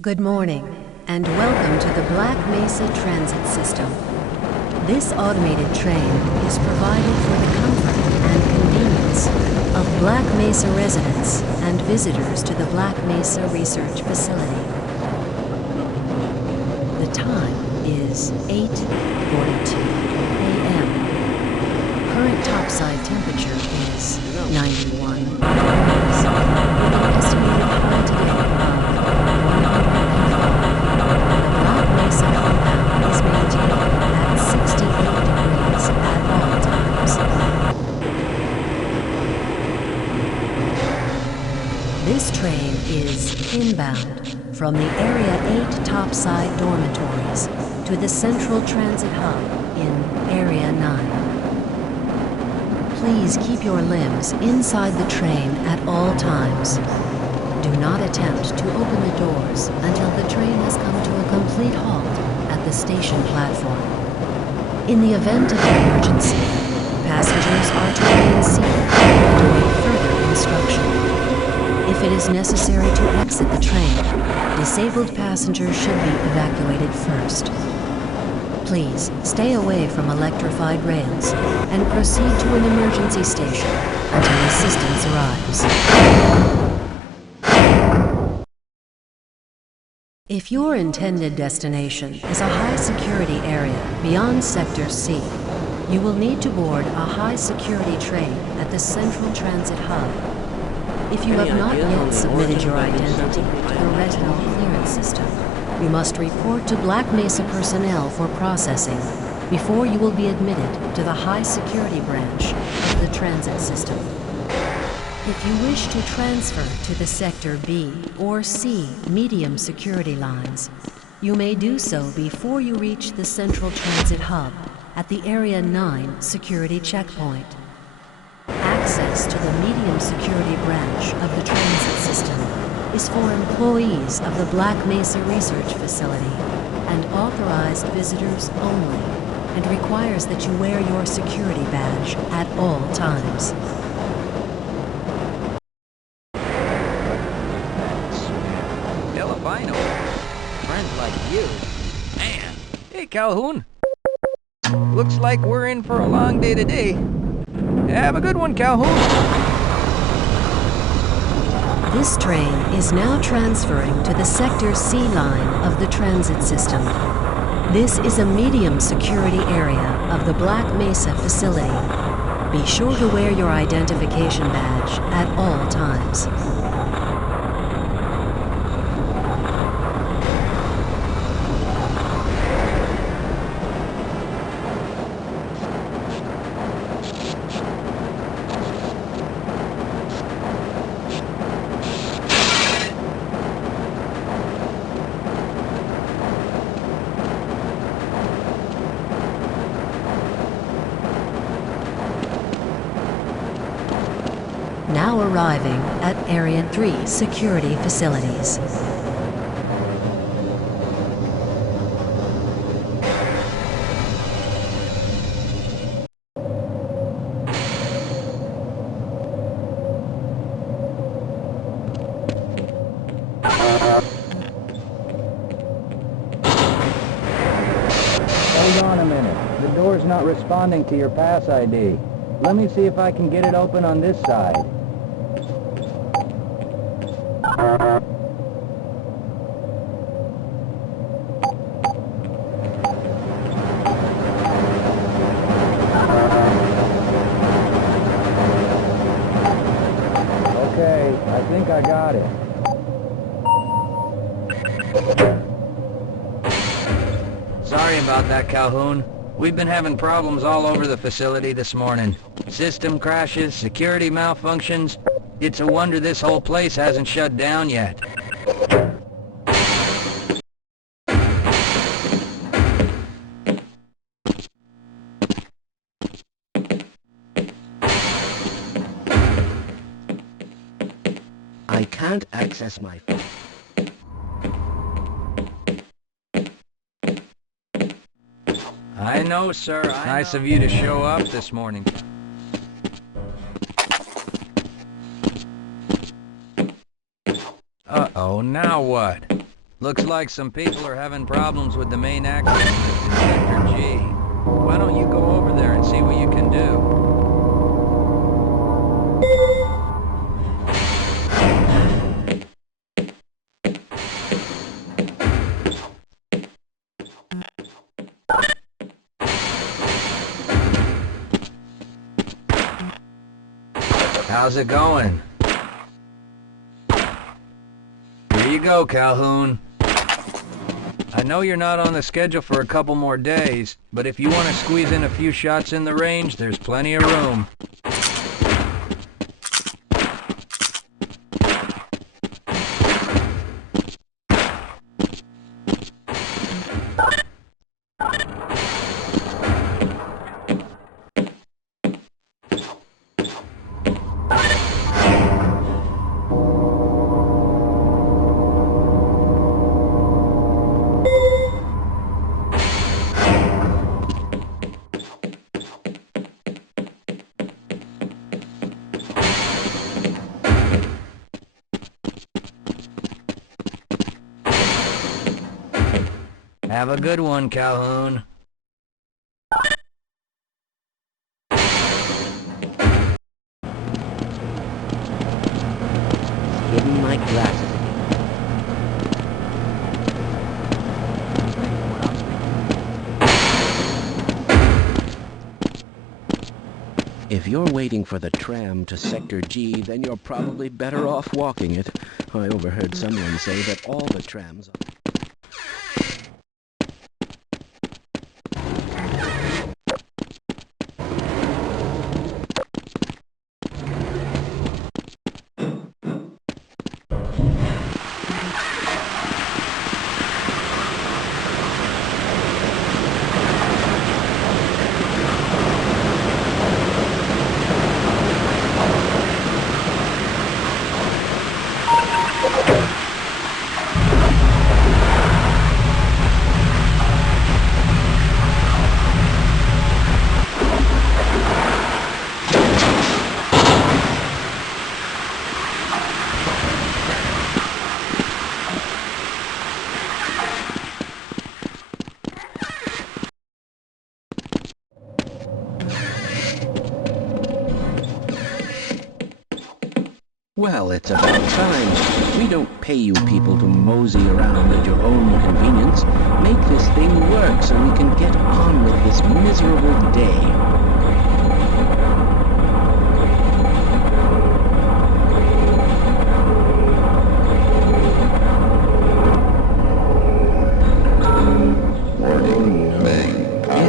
Good morning, and welcome to the Black Mesa Transit System. This automated train is provided for the comfort and convenience of Black Mesa residents and visitors to the Black Mesa Research Facility. The time is 8:42 a.m. Current topside temperature is 91 degrees, with an estimated high today of 105. The Black Mesa compound is maintained at 68 degrees at all times. This train is inbound from the Area 8 topside dormitories to the Central Transit Hub in Area 9. Please keep your limbs inside the train at all times. Do not attempt to open the doors until the train has come to a complete halt at the station platform. In the event of an emergency, passengers are to remain seated and await further instruction. If it is necessary to exit the train, disabled passengers should be evacuated first. Please stay away from electrified rails and proceed to an emergency station until assistance arrives. If your intended destination is a high-security area beyond Sector C, you will need to board a high-security train at the Central Transit Hub. If you have not yet submitted your identity to the retinal clearance system, you must report to Black Mesa personnel for processing before you will be admitted to the high-security branch of the transit system. If you wish to transfer to the Sector B or C medium security lines, you may do so before you reach the Central Transit Hub at the Area 9 security checkpoint. Access to the medium security branch of the transit system is for employees of the Black Mesa Research Facility and authorized visitors only, and requires that you wear your security badge at all times. Albino. Friends like you. Man. Hey, Calhoun. Looks like we're in for a long day today. Have a good one, Calhoun. This train is now transferring to the Sector C line of the transit system. This is a medium security area of the Black Mesa facility. Be sure to wear your identification badge at all times. Now arriving at Area 3 security facilities. Hold on a minute. The door's not responding to your pass ID. Let me see if I can get it open on this side. Okay, I think I got it. Sorry about that, Calhoun. We've been having problems all over the facility this morning. System crashes, security malfunctions. It's a wonder this whole place hasn't shut down yet. I can't access my phone. I know, sir. Nice of you to show up this morning. Uh-oh, now what? Looks like some people are having problems with the main access lift in Sector G. Why don't you go over there and see what you can do? How's it going? Here you go, Calhoun. I know you're not on the schedule for a couple more days, but if you want to squeeze in a few shots in the range, there's plenty of room. Have a good one, Calhoun. Hidden my glasses. If you're waiting for the tram to Sector G, then you're probably better off walking it. I overheard someone say that all the trams... Well, it's about time. We don't pay you people to mosey around at your own convenience. Make this thing work so we can get on with this miserable day.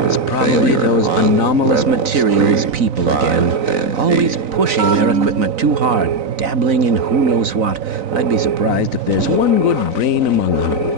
It's probably those anomalous materials people again. Always pushing their equipment too hard, dabbling in who knows what. I'd be surprised if there's one good brain among them.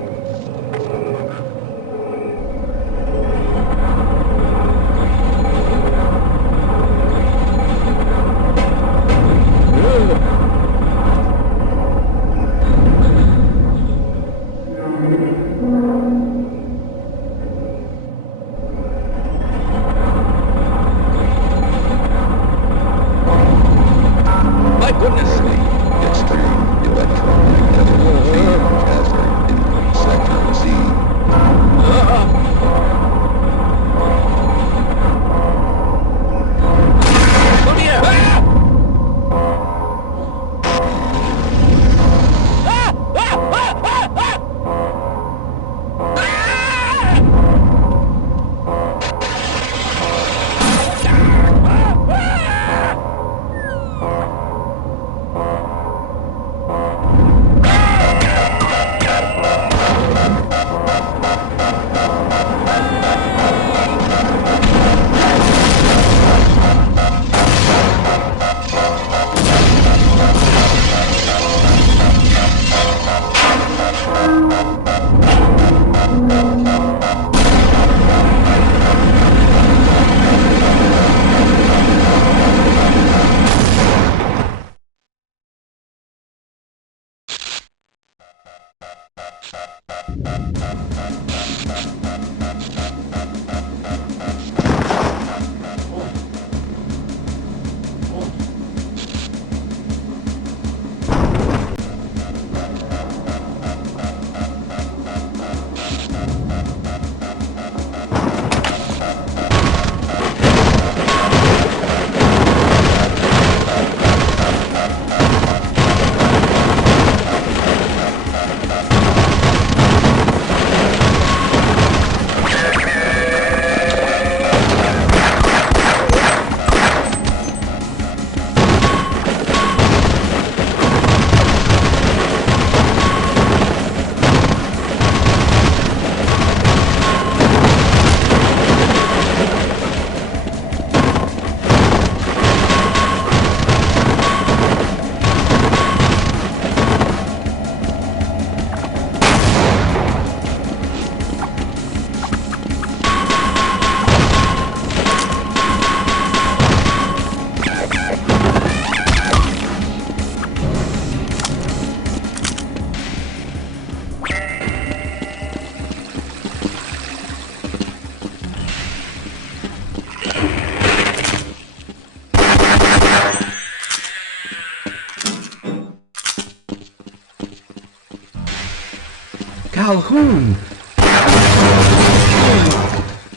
Calhoun!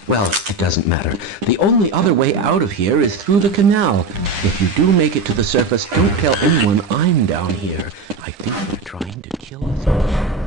Well, it doesn't matter. The only other way out of here is through the canal. If you do make it to the surface, don't tell anyone I'm down here. I think they're trying to kill us all.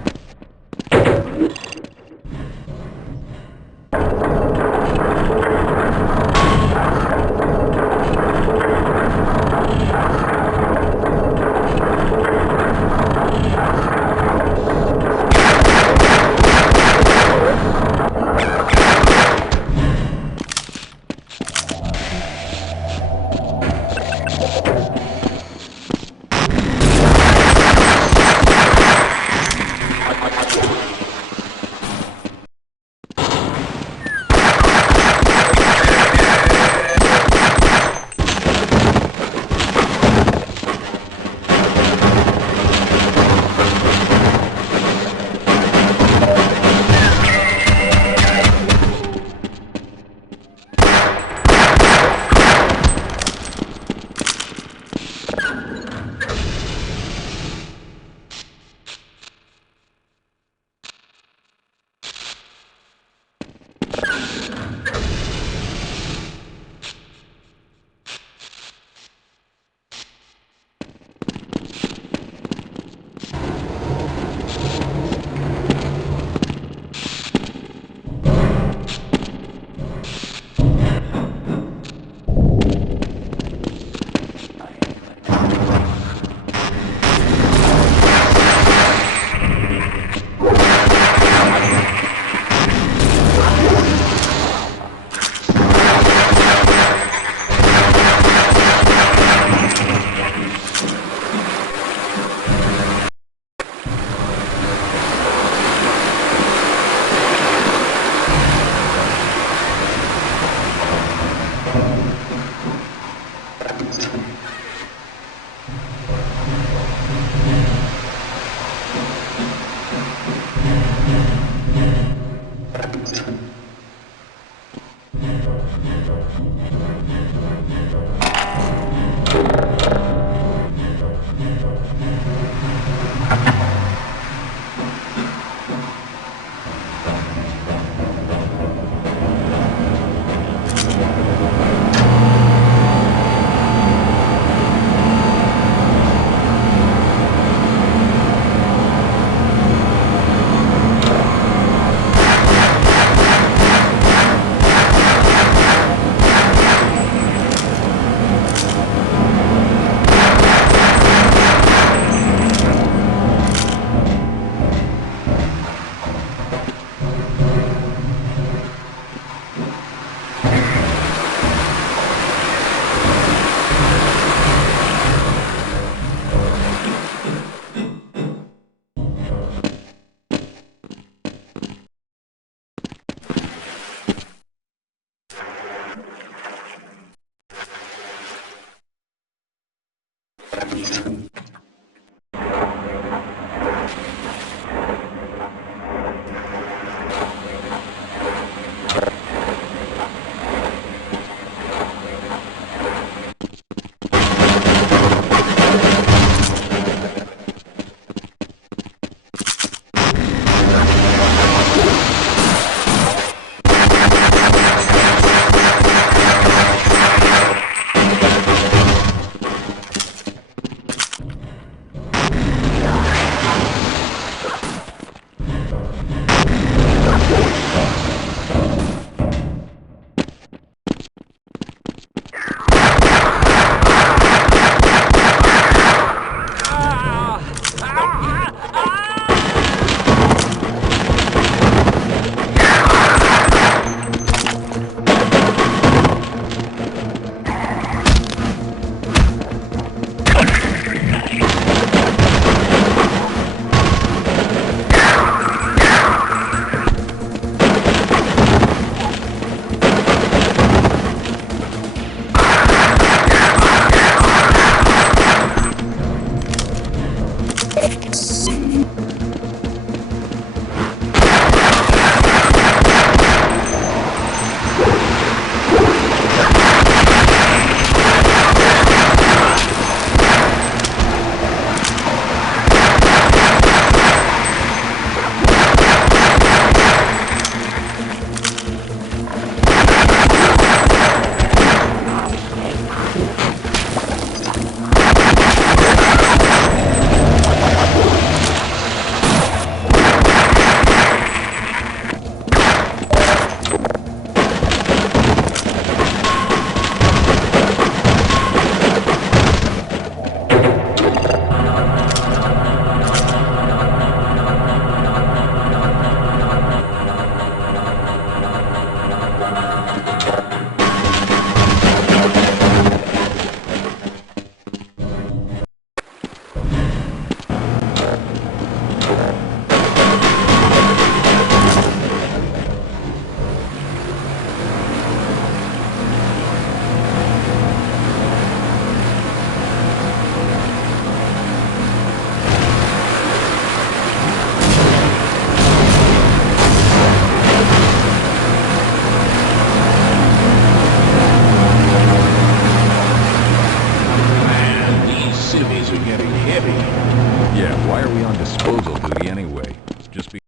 disposal duty anyway. It's just be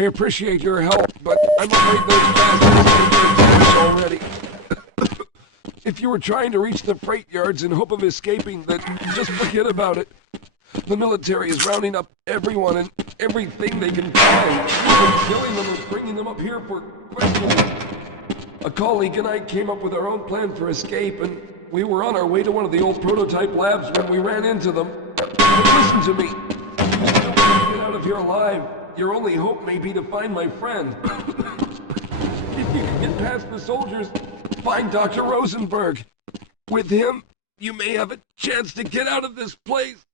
I appreciate your help, but I'm afraid those bastards are already. If you were trying to reach the freight yards in hope of escaping, then just forget about it. The military is rounding up everyone and everything they can find, even killing them and bringing them up here for questioning. A colleague and I came up with our own plan for escape, and we were on our way to one of the old prototype labs when we ran into them. But listen to me. If you don't want to get out of here alive, your only hope may be to find my friend. If you can get past the soldiers, find Dr. Rosenberg. With him, you may have a chance to get out of this place.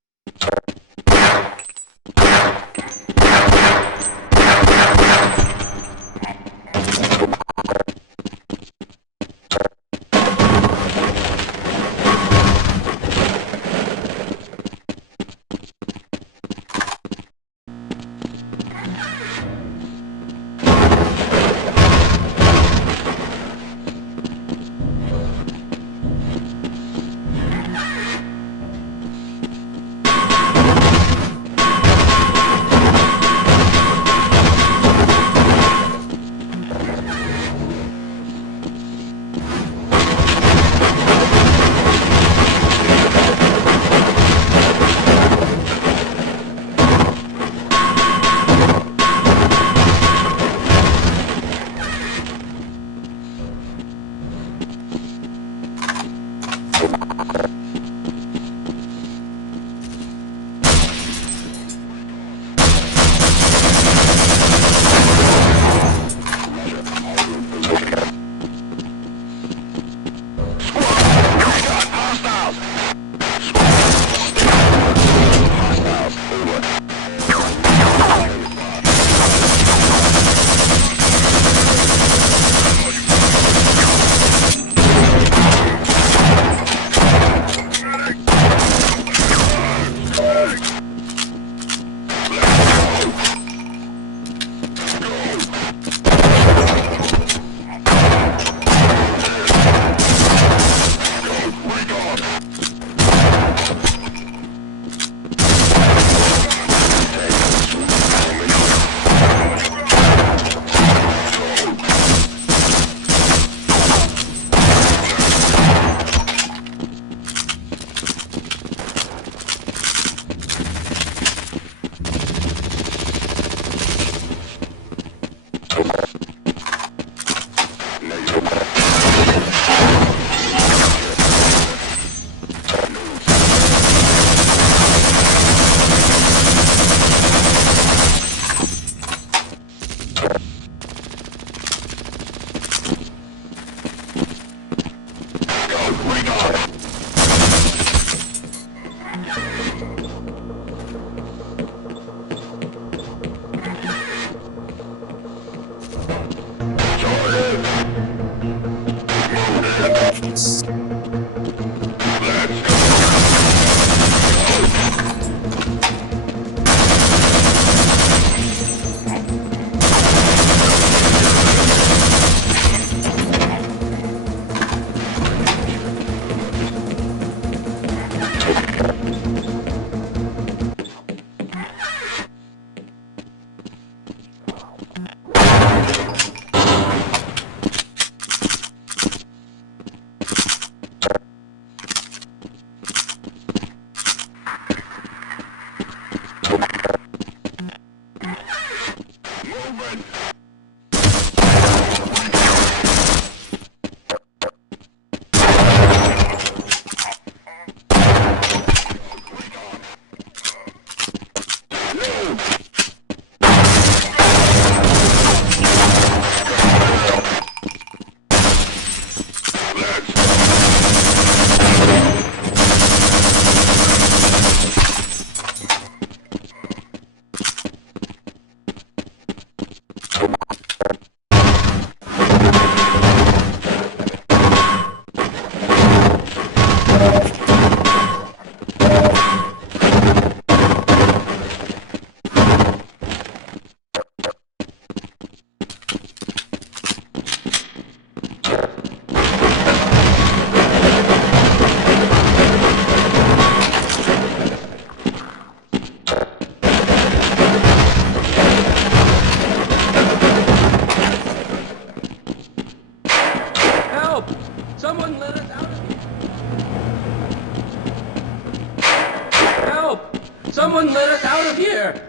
Someone let us out of here!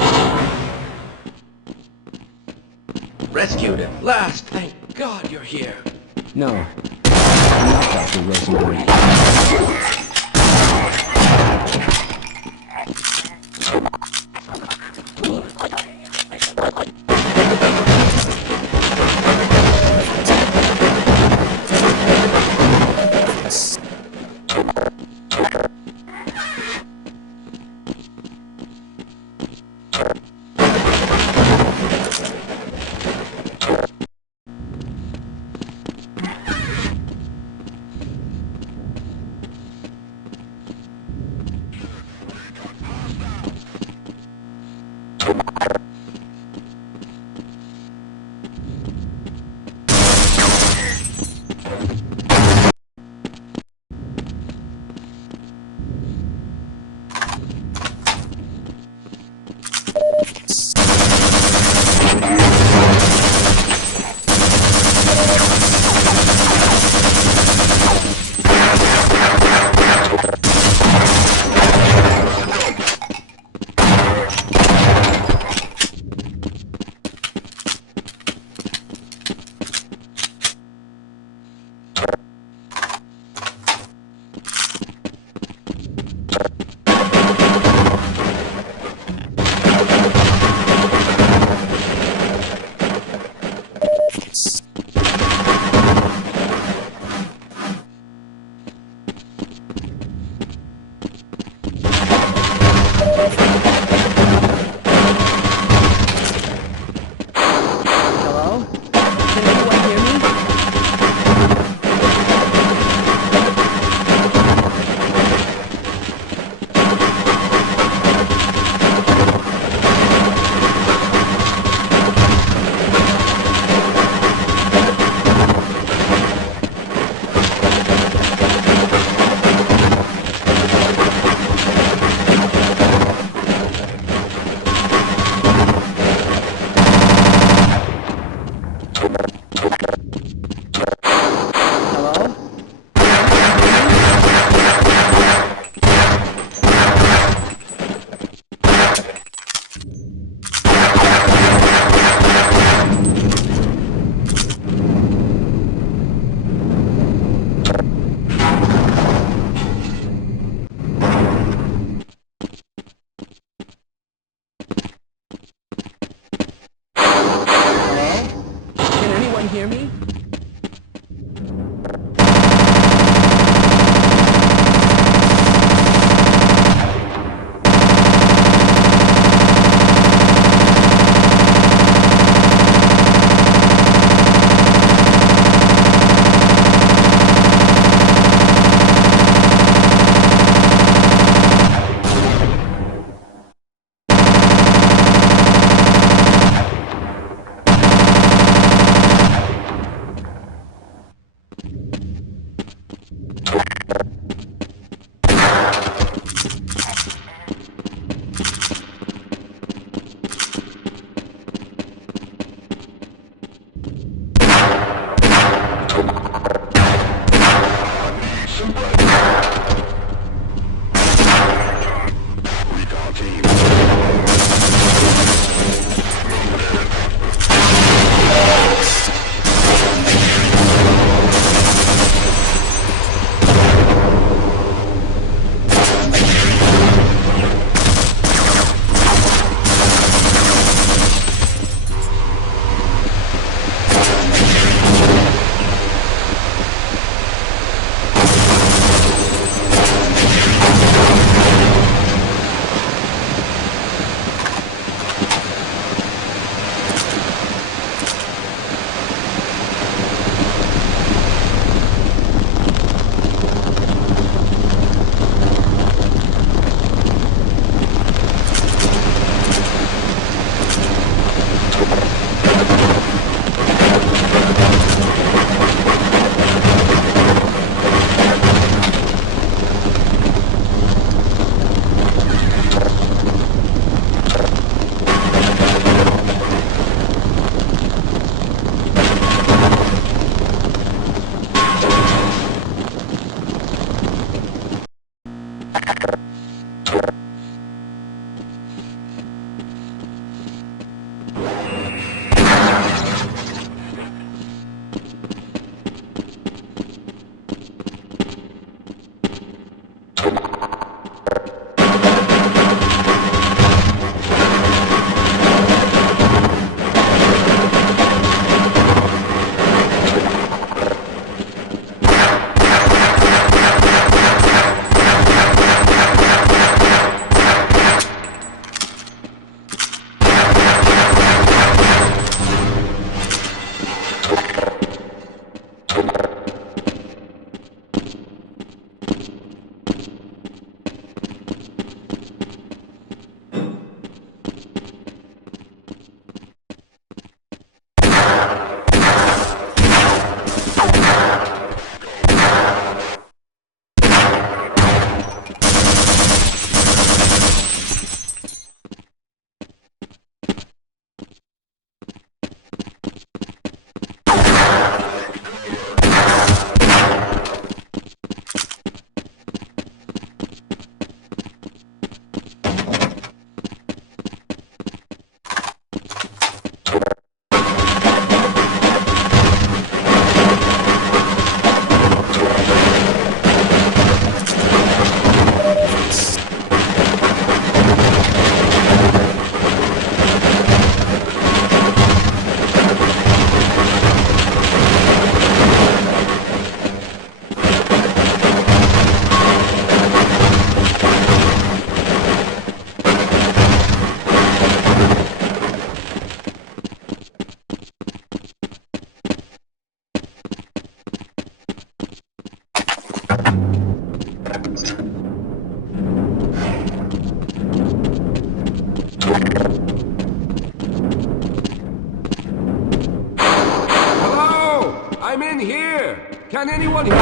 Rescued at last! Thank God you're here! No, I'm not Dr. Rosenberg. Hello? I'm in here! Can anyone hear me?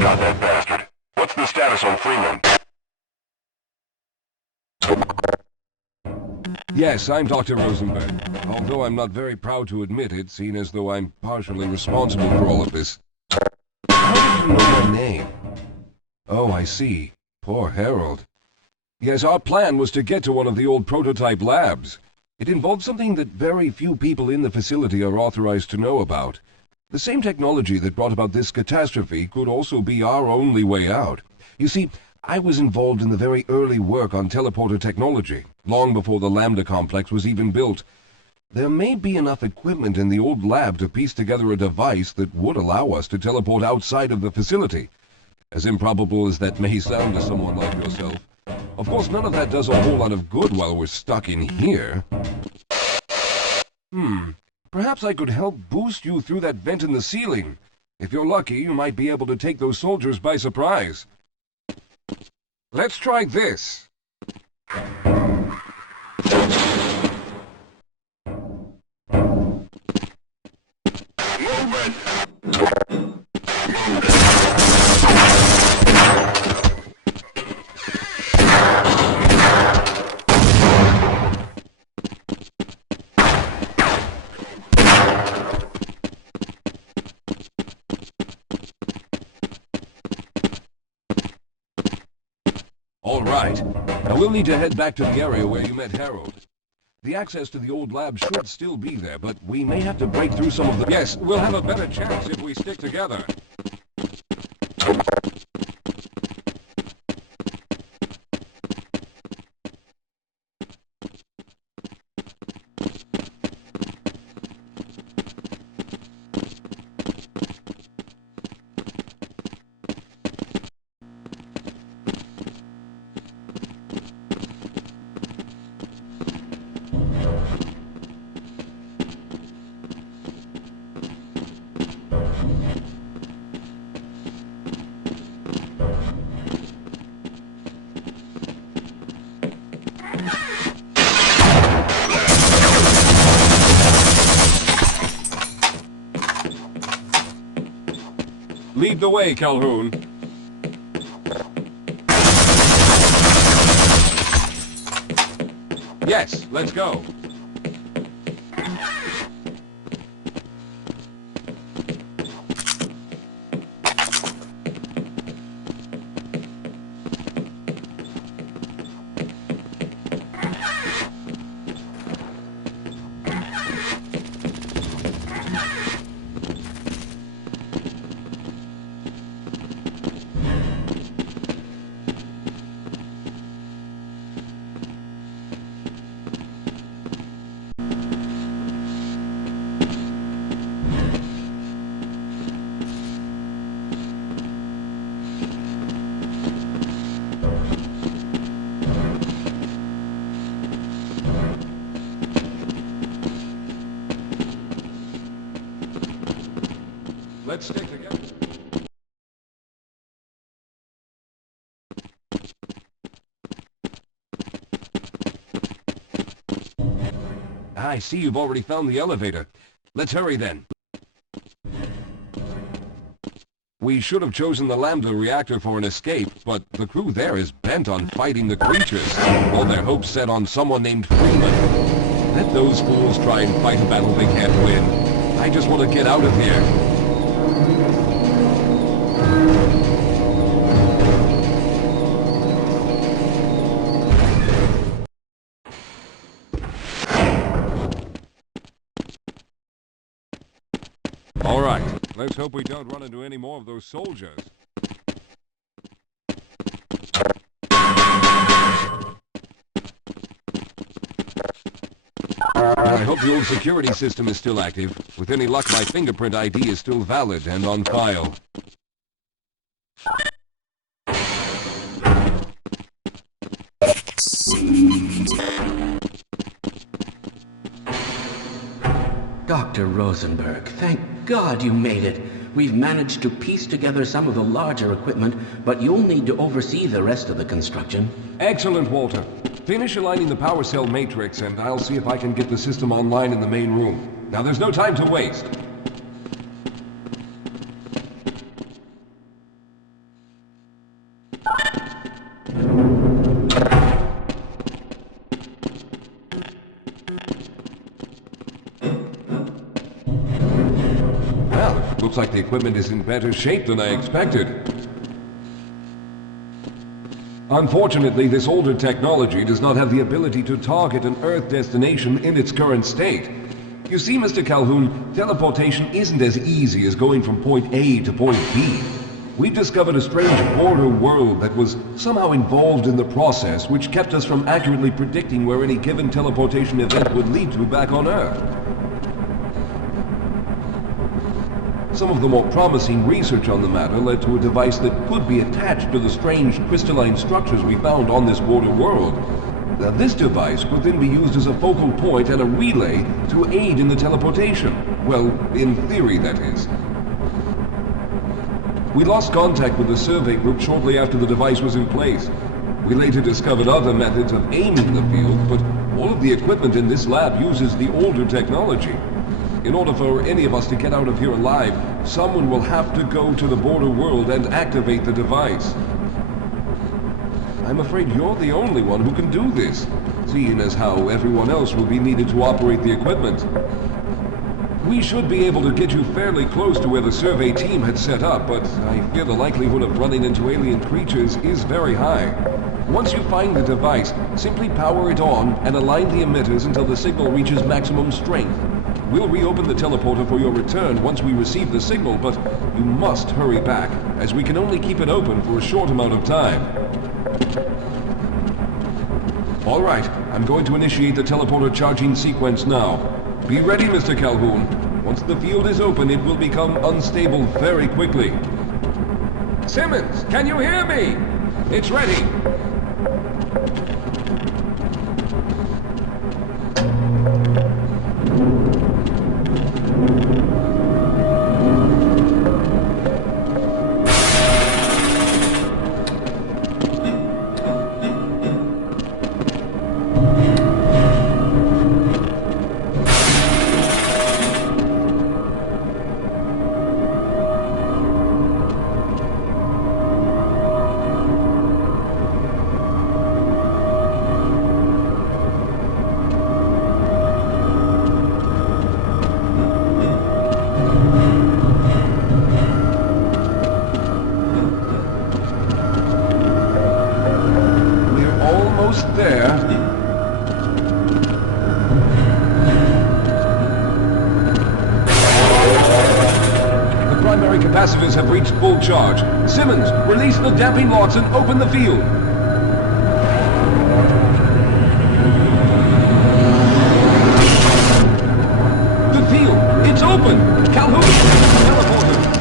Got that bastard. What's the status on Freeman? Yes, I'm Dr. Rosenberg. Although I'm not very proud to admit it, seeing as though I'm partially responsible for all of this. How did you know my name? Oh, I see. Poor Harold. Yes, our plan was to get to one of the old prototype labs. It involved something that very few people in the facility are authorized to know about. The same technology that brought about this catastrophe could also be our only way out. You see, I was involved in the very early work on teleporter technology, long before the Lambda complex was even built. There may be enough equipment in the old lab to piece together a device that would allow us to teleport outside of the facility. As improbable as that may sound to someone like yourself. Of course, none of that does a whole lot of good while we're stuck in here. Perhaps I could help boost you through that vent in the ceiling. If you're lucky, you might be able to take those soldiers by surprise. Let's try this. All right. Now we'll need to head back to the area where you met Harold. The access to the old lab should still be there, but we may have to break through some of the... Yes, we'll have a better chance if we stick together. Lead the way, Calhoun. Yes, let's go. Let's stick together. I see you've already found the elevator. Let's hurry then. We should have chosen the Lambda reactor for an escape, but the crew there is bent on fighting the creatures. All their hopes set on someone named Freeman. Let those fools try and fight a battle they can't win. I just want to get out of here. All right, let's hope we don't run into any more of those soldiers. I hope the old security system is still active. With any luck, my fingerprint ID is still valid and on file. Dr. Rosenberg, thank God you made it. We've managed to piece together some of the larger equipment, but you'll need to oversee the rest of the construction. Excellent, Walter. Finish aligning the power cell matrix, and I'll see if I can get the system online in the main room. Now, there's no time to waste. Well, looks like the equipment is in better shape than I expected. Unfortunately, this older technology does not have the ability to target an Earth destination in its current state. You see, Mr. Calhoun, teleportation isn't as easy as going from point A to point B. We've discovered a strange border world that was somehow involved in the process, which kept us from accurately predicting where any given teleportation event would lead to back on Earth. Some of the more promising research on the matter led to a device that could be attached to the strange crystalline structures we found on this border world. Now, this device could then be used as a focal point and a relay to aid in the teleportation. Well, in theory, that is. We lost contact with the survey group shortly after the device was in place. We later discovered other methods of aiming the field, but all of the equipment in this lab uses the older technology. In order for any of us to get out of here alive, someone will have to go to the border world and activate the device. I'm afraid you're the only one who can do this, seeing as how everyone else will be needed to operate the equipment. We should be able to get you fairly close to where the survey team had set up, but I fear the likelihood of running into alien creatures is very high. Once you find the device, simply power it on and align the emitters until the signal reaches maximum strength. We'll reopen the teleporter for your return once we receive the signal, but you must hurry back, as we can only keep it open for a short amount of time. All right, I'm going to initiate the teleporter charging sequence now. Be ready, Mr. Calhoun. Once the field is open, it will become unstable very quickly. Simmons, can you hear me? It's ready. Capacitors have reached full charge. Simmons, release the damping locks and open the field. The field, it's open! Calhoun, teleporter.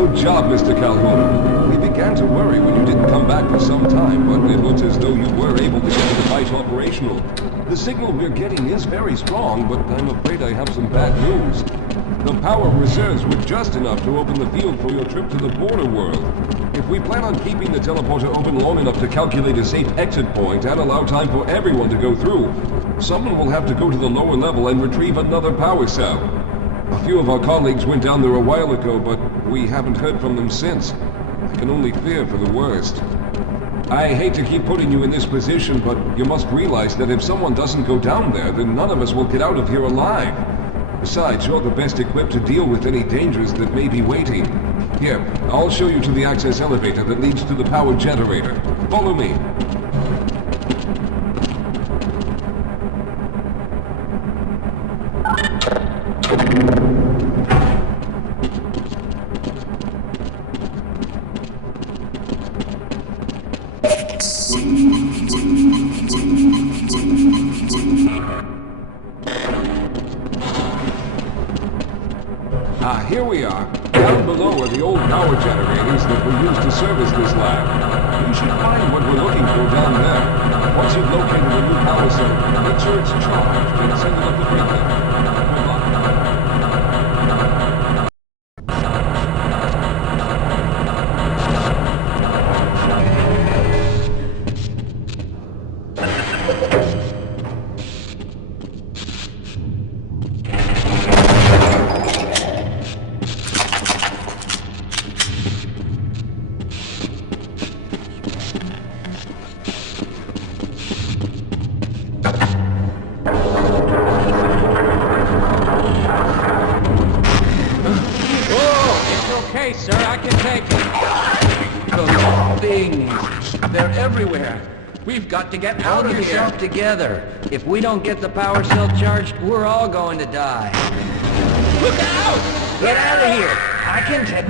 Good job, Mr. Calhoun. We began to worry when you didn't come back for some time, but it looks as though you were able to get the device operational. The signal we're getting is very strong, but I'm afraid I have some bad news. The power reserves were just enough to open the field for your trip to the border world. If we plan on keeping the teleporter open long enough to calculate a safe exit point and allow time for everyone to go through, someone will have to go to the lower level and retrieve another power cell. A few of our colleagues went down there a while ago, but we haven't heard from them since. I can only fear for the worst. I hate to keep putting you in this position, but you must realize that if someone doesn't go down there, then none of us will get out of here alive. Besides, you're the best equipped to deal with any dangers that may be waiting. Here, I'll show you to the access elevator that leads to the power generator. Follow me. Here we are. Down below are the old power generators that were used to service this lab. You should find what we're looking for down there. Once you've located a new power cell, make sure it's charged and send it up the breaker. Good luck. Okay, sir, I can take it. Those things, they're everywhere. We've got to get out of here. Hold yourself together. If we don't get the power cell charged, we're all going to die. Look out! Get out of here! I can take...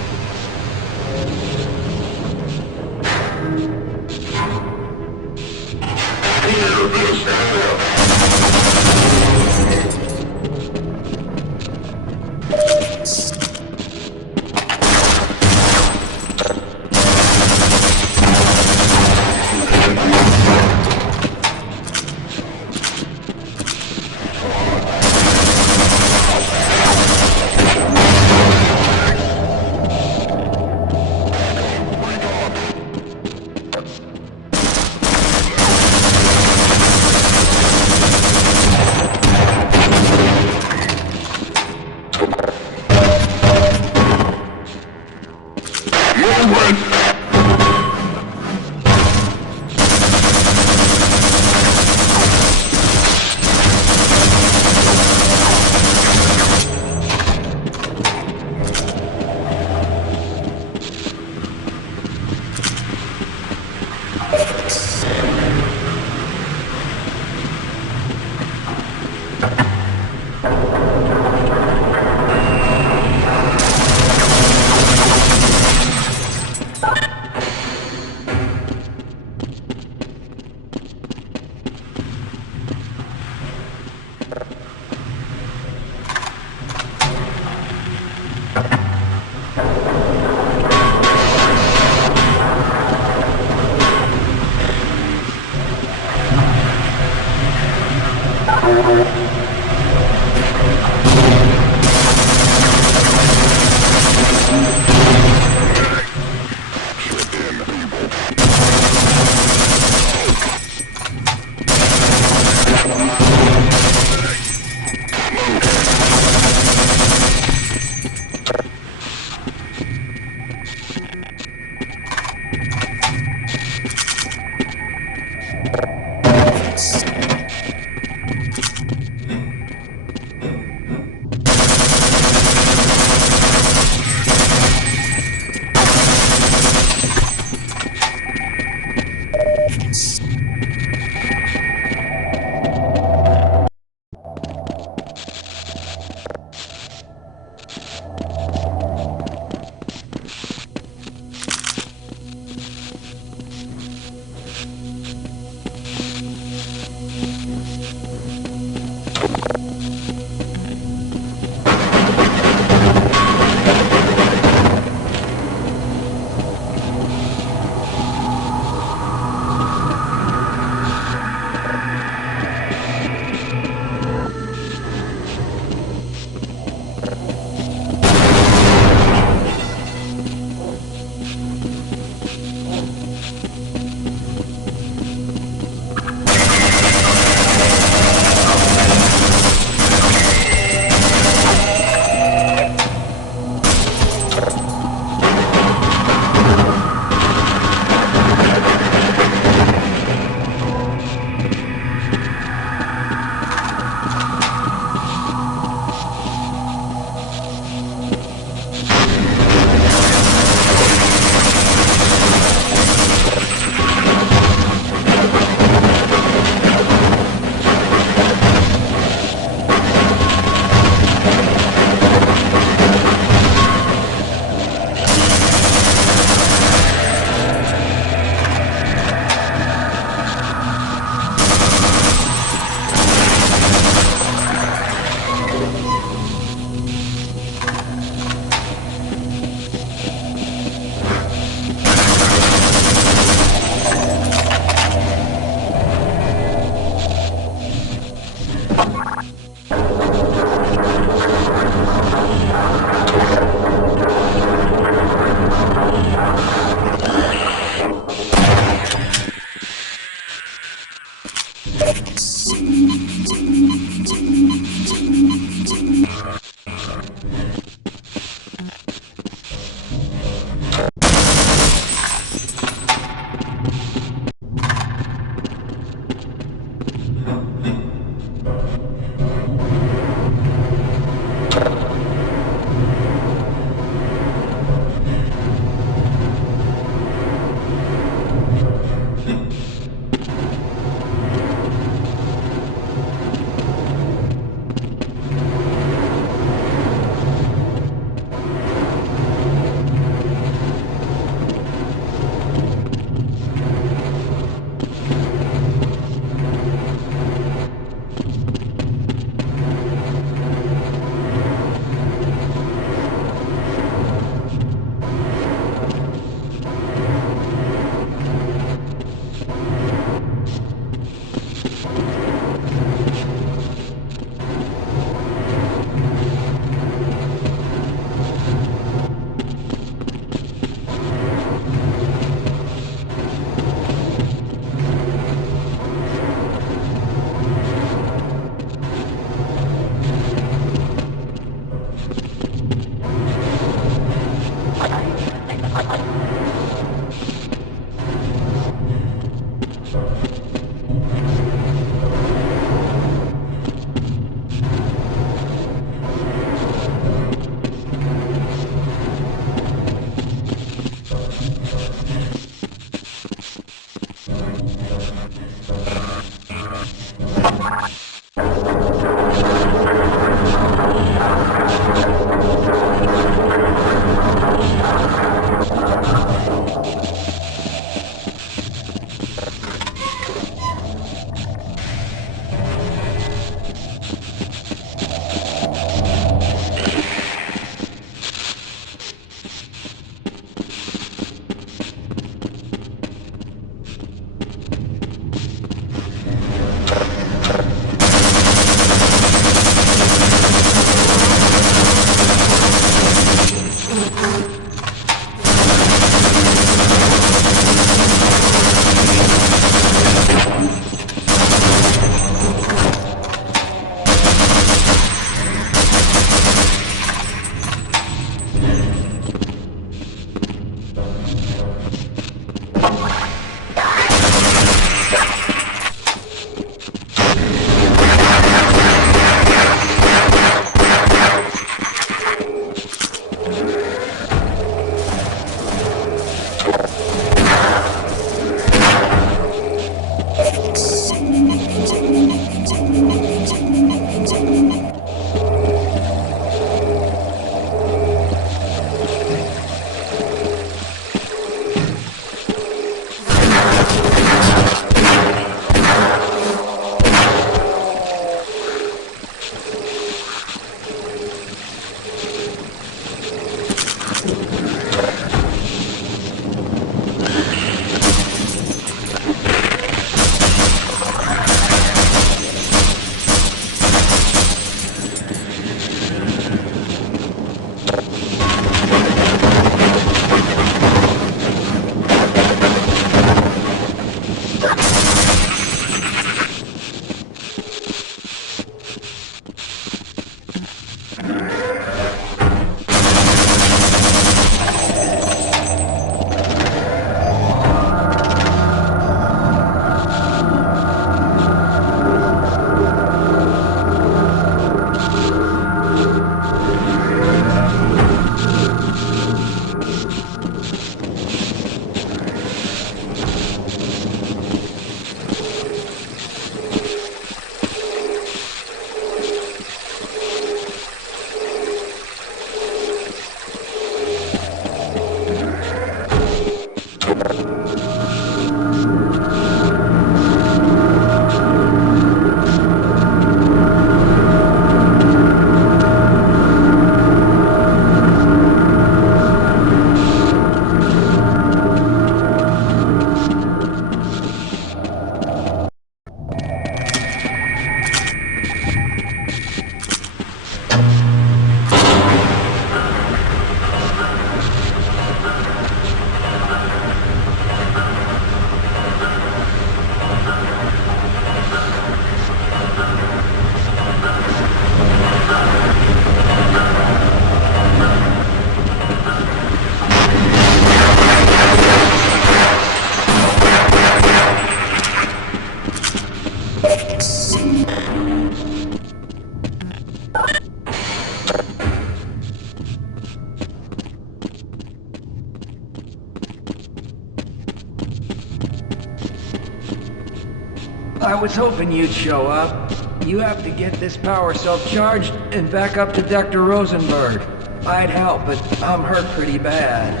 I was hoping you'd show up. You have to get this power cell charged and back up to Dr. Rosenberg. I'd help, but I'm hurt pretty bad.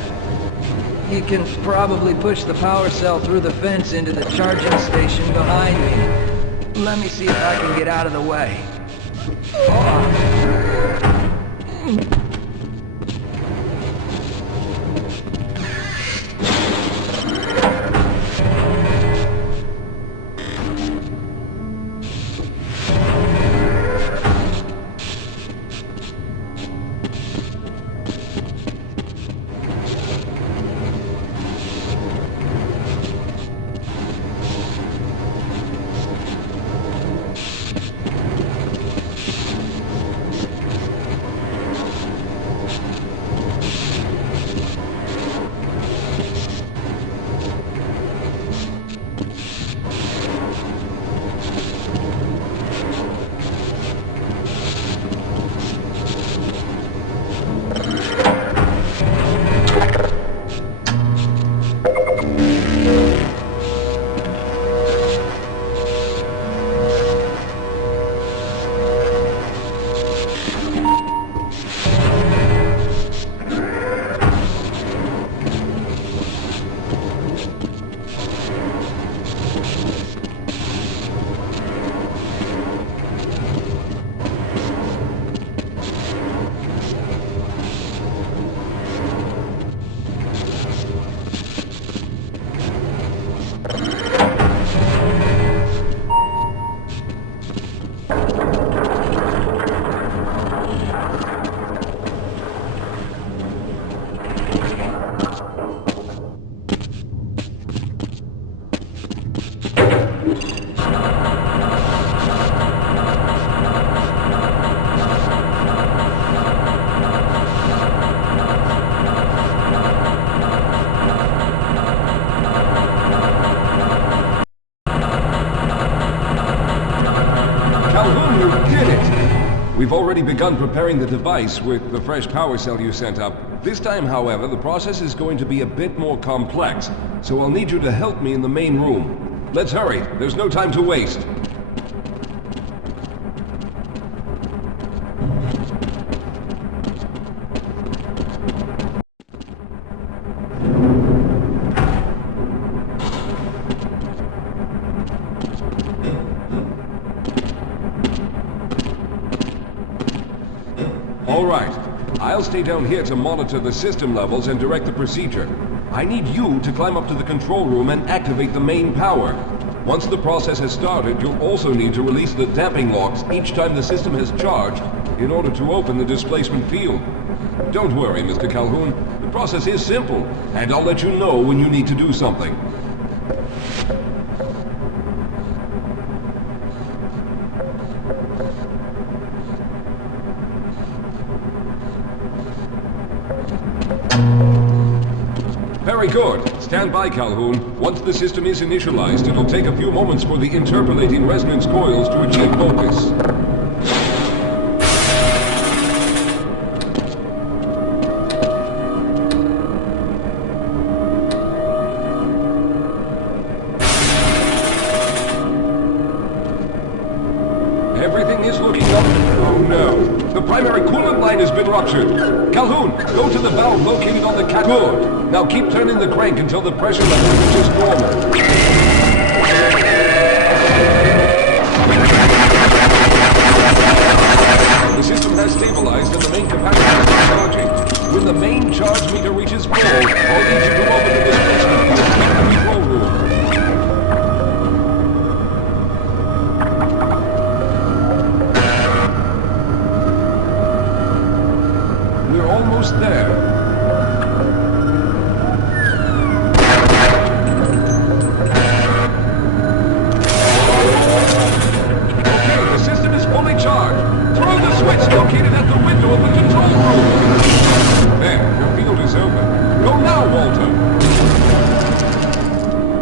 You can probably push the power cell through the fence into the charging station behind me. Let me see if I can get out of the way. We've already begun preparing the device with the fresh power cell you sent up. This time, however, the process is going to be a bit more complex, so I'll need you to help me in the main room. Let's hurry. There's no time to waste. All right. I'll stay down here to monitor the system levels and direct the procedure. I need you to climb up to the control room and activate the main power. Once the process has started, you'll also need to release the damping locks each time the system has charged in order to open the displacement field. Don't worry, Mr. Calhoun. The process is simple, and I'll let you know when you need to do something. Very good. Stand by, Calhoun. Once the system is initialized, it'll take a few moments for the interpolating resonance coils to achieve focus. Everything is looking up. Oh no. The primary coolant line has been ruptured. Calhoun, go to the valve located on the cat. Good. Now keep turning the crank until the pressure level reaches normal. The system has stabilized and the main capacitor is charging. When the main charge meter reaches full, I'll need you to open the displacement field in the control room. We're almost there. Located at the window of the control room. There, your field is open. Go now, Walter.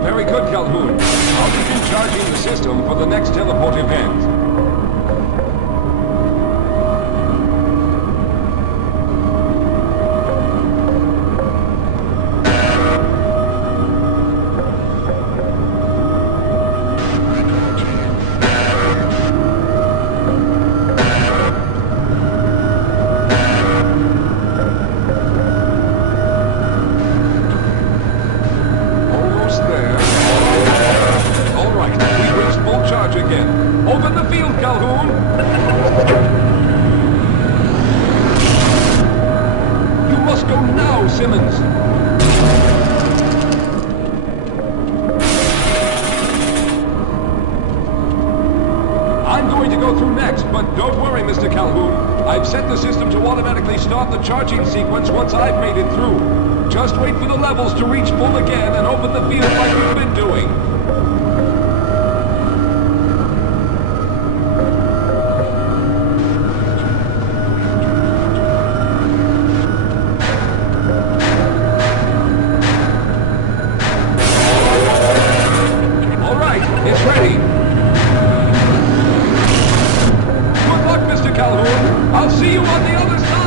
Very good, Calhoun. I'll begin charging the system for the next teleport event. Simmons. I'm going to go through next, but don't worry, Mr. Calhoun. I've set the system to automatically start the charging sequence once I've made it through. Just wait for the levels to reach full again and open the field like you've been doing. All right, it's ready. Good luck, Mr. Calhoun. I'll see you on the other side.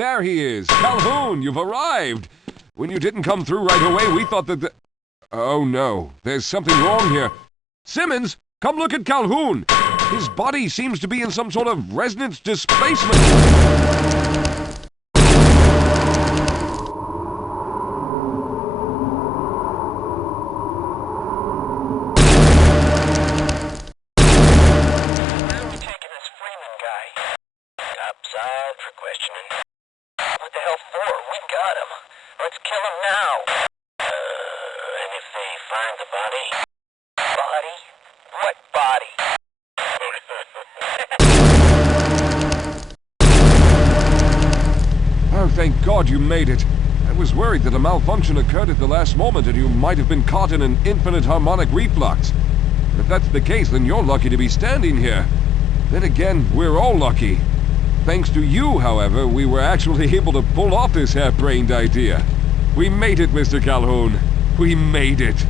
There he is. Calhoun, you've arrived. When you didn't come through right away, we thought that Oh no, there's something wrong here. Simmons, come look at Calhoun. His body seems to be in some sort of resonance displacement. Thank God you made it. I was worried that a malfunction occurred at the last moment and you might have been caught in an infinite harmonic reflux. If that's the case, then you're lucky to be standing here. Then again, we're all lucky. Thanks to you, however, we were actually able to pull off this harebrained idea. We made it, Mr. Calhoun. We made it.